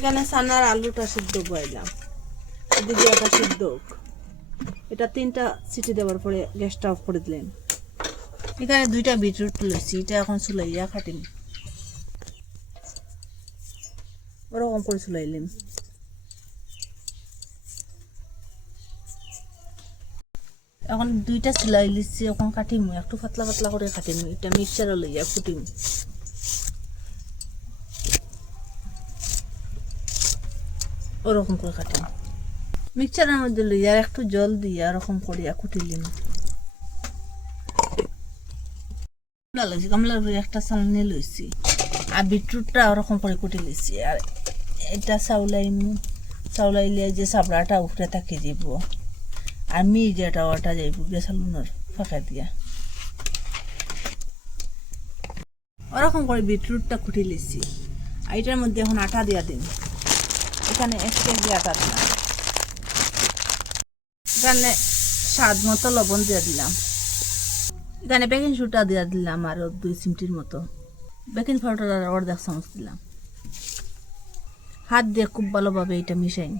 এখানে সানার আলুটা সিদ্ধ বয়ালাম, এদিকে এটা সিদ্ধ হোক। এটা 3টা সিটি দেওয়ার পরে গ্যাসটা অফ করে দিলেন। এখানে 2টা বিটরুট লইছি, এটা এখন চুলাইয়া কাটিম। ওরকম করে চুলাইলাম। এখন 2টা চুলাই লিছি, এখন কাটিম, একটু পাতলা পাতলা করে কাটিম। এটা মিক্সারে লইয়া ফুটিম। ওরকম করে কাটিম। মিক্সারের মধ্যে লইয়া একটু জল দিয়া ওরকম করিয়া কুটিলিম। গামলার উপরে একটা চালনি লইছি, আর বিটরুটটা ওরকম করে কুটি লইছি। আর এটা চাউলাইলে যে চাবড়াটা উপরে থাকি যাব, আর মিডিয়াটা ওটা যাইব বেসালুনের ফাঁকা দিয়া। ওরকম করে বিটরুটটা কুটি লইছি। আর এটার মধ্যে এখন আটা দিয়া দিন। এখানে 1 কেজি আটা দিলাম। এখানে স্বাদ মতো লবণ দিয়ে দিলাম। এখানে বেকিং সোডা দিয়ে দিলাম আরো 2 চিমটির মতো। বেকিং পাউডার আর 1/2 চামচ দিলাম। হাত দিয়ে খুব ভালোভাবে এটা মিশাই,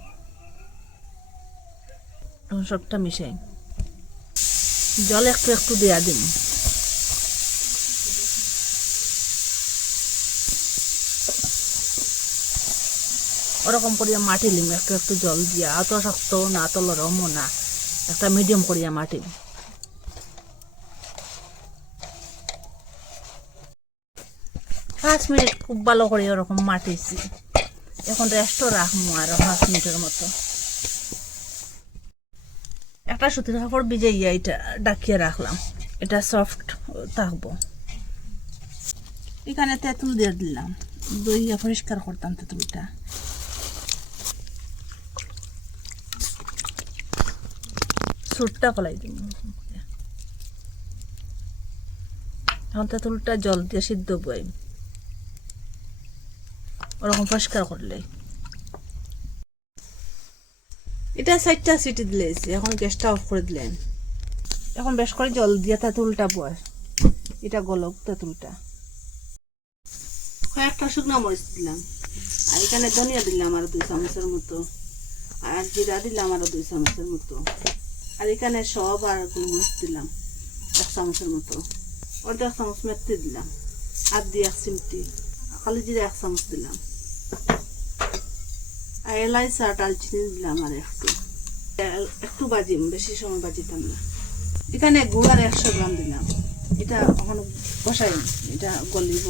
সবটা মিশাই। জল একটু একটু দেয়া দিন। ওরকম করিয়া মাটিলিম একটু একটু জল দিয়া, অত শক্ত না অত নরমও না, একটা মিডিয়াম করিয়া মাটিম। 5 মিনিট খুব ভালো করে ওরকম মাটিছি। এখন রেস্টও রাখবো আরো 5 মিনিটের মতো। একটা সুতির কাপড় ভিজাইয়া এটা ডাকিয়ে রাখলাম, এটা সফট থাকবো। এখানে তেঁতুল দিয়ে দিলাম, দইয়া পরিষ্কার করতাম তেঁতুলটা। সুটটা ফলাই দিব। এখন তেঁতুলটা জল দিয়ে সিদ্ধ বই, ওরকম পরিষ্কার করলে। এটা 4টা সিটি দিলেছি, এখন গ্যাসটা অফ করে দিলেন। এখন বেশ করে জল দিয়ে তেঁতুলটা বয়, এটা গলক তেঁতুলটা। কয়েকটা শুকনো মরিচ দিলাম, আর এখানে ধনিয়া দিলাম আরো 2 চামচের মতো, আর জিরা দিলাম আরো 2 চামচের মতো, আর এখানে সব আর গোলমরিচ দিলাম 1 চামচের মতো। 1/2 চামচ মেথি দিলাম, আর দিয়ে 1 চিমটি কালি জিরা 1 চামচ দিলাম, আর এলাইচি আর দারচিনি দিলাম। আর একটু বাজিম, বেশি সময় বাজিতাম না। এখানে গুড় আর 100 গ্রাম দিলাম। এটা এখন বসাই, এটা গলিব।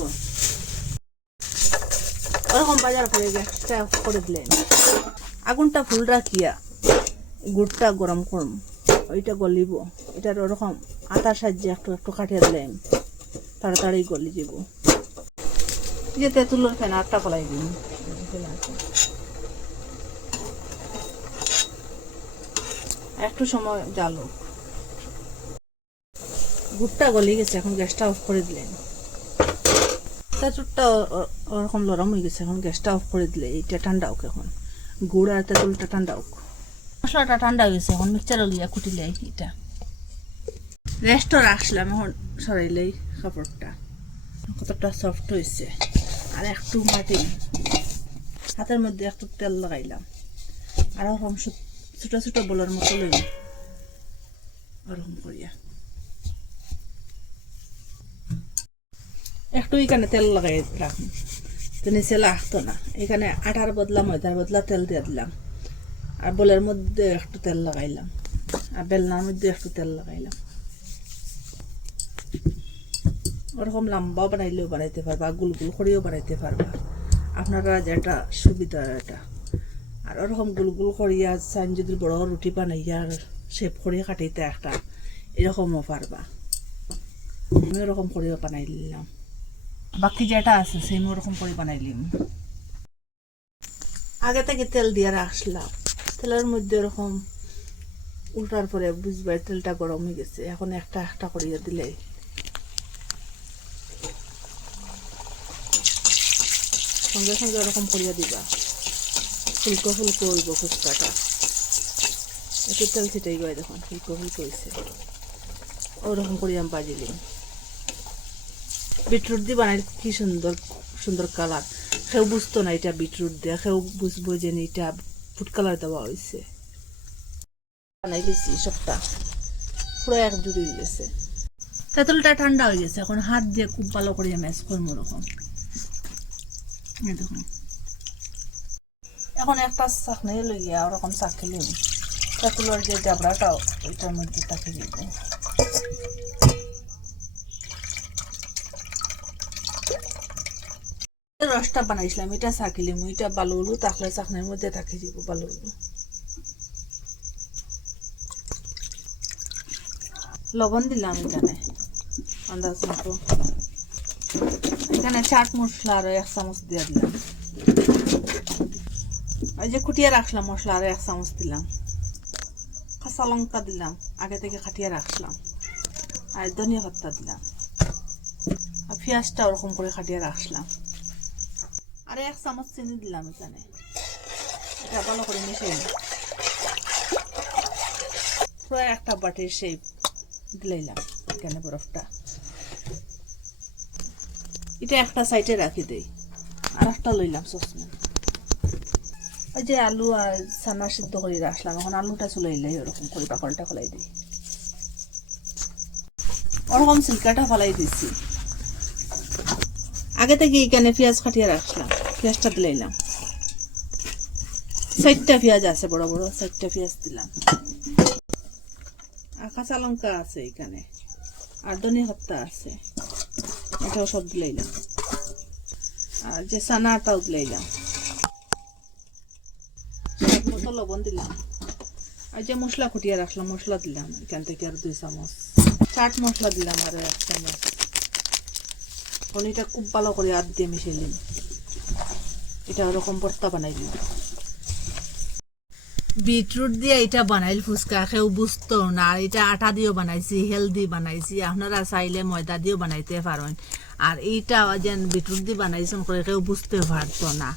ওরকম বাজার পরে গ্যাসটা করে দিলেন। আগুনটা ফুল রাখিয়া গুড়টা গরম করম, ওইটা গলিব। এটার ওরকম আটার সাহায্যে একটু একটু কাটিয়ে দিলেন, তাড়াতাড়ি গলি যাব। যে তেঁতুলের ফেনারটা ফলাই দিন। একটু সময় জ্বালো। গুড়টা গলি গেছে, এখন গ্যাসটা অফ করে দিলেন। তেঁতুলটা ওরকম নরম হয়ে গেছে, এখন গ্যাসটা অফ করে দিলে এটা ঠান্ডা হোক। এখন গুড় আর তেঁতুলটা ঠান্ডা হোক। মশলাটা ঠান্ডা হয়ে গেছে, এখন মিক্সারে লিয়া কুটিলে এটা রেস্টও রাখলাম। এখন সরাইলেই কাপড়টা কতটা সফট হয়েছে। আর একটু মাটি হাতের মধ্যে একটু তেল লাগাইলাম, আর ওরকম ছোট ছোট বলার মতো লইম, ওরকম করিয়া একটু এখানে তেল লাগাই রাখুন, তো নিচে লাগতো না। এখানে আটার বদলা ময়দার বদলা তেল দিয়ে দিলাম, আর বলের মধ্যে একটু তেল লাগাইলাম, আর বেলনার মধ্যে একটু তেল লাগাইলাম। ওরকম লম্বাও বানাইলেও বানাইতে পারবা, গুল গুল করিও বানাইতে পারবা, আপনারা যেটা সুবিধা এটা। আর ওরকম গুল গুল করিয়া চান যদি বড় রুটি বানাইয়া শেপ করিয়া কাটিতে একটা, এরকমও পারবা। আমি ওরকম করিও বানাই নিলাম। বাকি যেটা আছে সেম ওরকম করে বানাইলিম। আগে থেকে তেল দিয়ে রাখলাম, তেলের মধ্যে ওরকম উল্টার পরে বুঝবার তেলটা গরম হয়ে গেছে। এখন একটা একটা করিয়া দিলে সঙ্গে সঙ্গে ওরকম করিয়া দিবা, ফুলকো ফুলকো হইব ফুচকাটা। একটু তেল ছিটাই গিয়ে দেখুন ফুলকো ফুলকো হয়েছে, ওরকম করিয়া আমি বাজিলিম। বিটরুট দিয়ে বানাই কি সুন্দর সুন্দর কালার। কেউ বুঝতো না এটা বিটরুট দেয়া, কেউ বুঝবো যে এটা ফুড কালার দেওয়া হয়েছে। বানাই দিছি সবটা, পুরো এক জুড়ে গেছে। তেঁতুলটা ঠান্ডা হয়ে গেছে, এখন হাত দিয়ে খুব ভালো করে ম্যাশ করবো ওরকম। দেখুন এখন একটা চাকনি লইয়া ওরকম চাকিলে তেঁতুলের যে জাবড়াটাও ওইটার মধ্যে তাকে দিব। রসটা বানাইছিলাম এটা চাকিলিম, এটা ভালো হলো, তাহলে চাকনির মধ্যে থাকি দিব ভালো হলো। লবণ দিলাম এখানে আন্দাজ মতো, এখানে চাট মশলা আরো 1 চামচ দিয়ে দিলাম, ওই যে কুটিয়ে রাখলাম মশলা আরো 1 চামচ দিলাম, কাঁচা লঙ্কা দিলাম আগে থেকে কাটিয়ে রাখলাম, আর ধনিয়া পাতা দিলাম, আর পেঁয়াজটা ওরকম করে কাটিয়ে রাখলাম, আর 1 চামচ চিনি দিলাম এখানে। এটা ভালো করে মিশিয়ে পুরো একটা বাটির শেপ দিলাম এখানে বরফটা। এটা একটা সাইডে রাখি দেই, আর একটা লইলাম সসপ্যান। ওই যে আলু আর চানা সিদ্ধ করে রাখলাম, এখন আলুটা চুলাইলাই ওরকম করে বাকলটা ফেলাই দিই, ওরকম সিলকাটা ফেলাই দিচ্ছি। আগে থেকে এখানে পেঁয়াজ কাটিয়ে রাখলাম, পেঁয়াজটা দিলাম, 4টা পেঁয়াজ আছে বড় বড়, 4টা পেঁয়াজ দিলাম, আর কাঁচা লঙ্কা আছে এখানে, আর ধনিয়া পাতা আছে, এটাও সব দিলাম, আর যে চানাটাও দিলাম, মতো লবণ দিলাম, আর যে মশলা কুটিয়ে রাখলাম মশলা দিলাম এখান থেকে আর 2 চামচ, চাট মশলা দিলাম আর 1 চামচ। এটা খুব ভালো করে হাত দিয়ে মিশিয়ে নিন, এটা ওরকম ভর্তা বানাই দিন। বিটরুট দিয়ে এটা বানাইল ফুচকা, কেউ বুঝতো না। আর এটা আটা দিয়েও বানাইছি, হেলদি বানাইছি, আপনারা চাইলে ময়দা দিয়েও বানাইতে পারেন। আর এইটা যেন বিটরুট দিয়ে বানাইছেন করে কেউ বুঝতে পারতো না।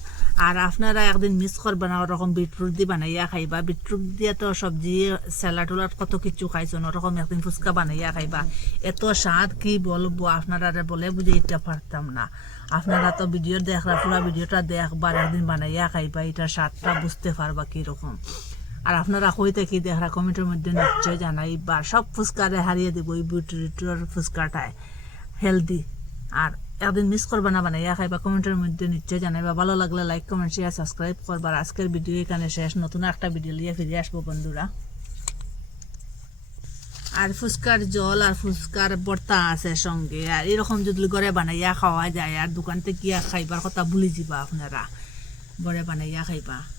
আর আপনারা একদিন মিস করবেন না, ওরকম বিটরুট দিয়ে বানাইয়া খাইবা। বিটরুট দিয়ে তো সবজি স্যালাড উলাড কত কিছু খাইছেন, ওরকম একদিন ফুচকা বানাইয়া খাইবা। এত স্বাদ কি বলবো, আপনারা বলে বুঝে এটা পারতাম না। আপনারা তো ভিডিও দেখরা, পুরো ভিডিওটা দেখবার, একদিন বানাইয়া খাইবা, এটা স্বাদটা বুঝতে পারবা কিরকম। আর আপনারা কইতে কি দেখরা কমেন্টের মধ্যে নিশ্চয় জানাইবা। সব ফুচকারে হারিয়ে দেবো এই বিটরুটের ফুচকাটায়, হেলদি। আর একদিন মিস করবা না, বানাইয়া খাইবা। কমেন্টের মধ্যে নিশ্চয় জানাইবা। ভালো লাগলে লাইক কমেন্ট শেয়ার সাবস্ক্রাইব করবার। আজকের ভিডিও এখানে শেষ, নতুন একটা ভিডিও নিয়ে ফিরে আসবো বন্ধুরা। আর ফুচকার জল আর ফুচকার ভর্তা আছে সঙ্গে, আর এরকম যদি ঘরে বানাইয়া খাওয়া যায়, আর দোকান থেকে খাইবার কথা ভুলে যাবা আপনারা, ঘরে বানাইয়া খাইবা।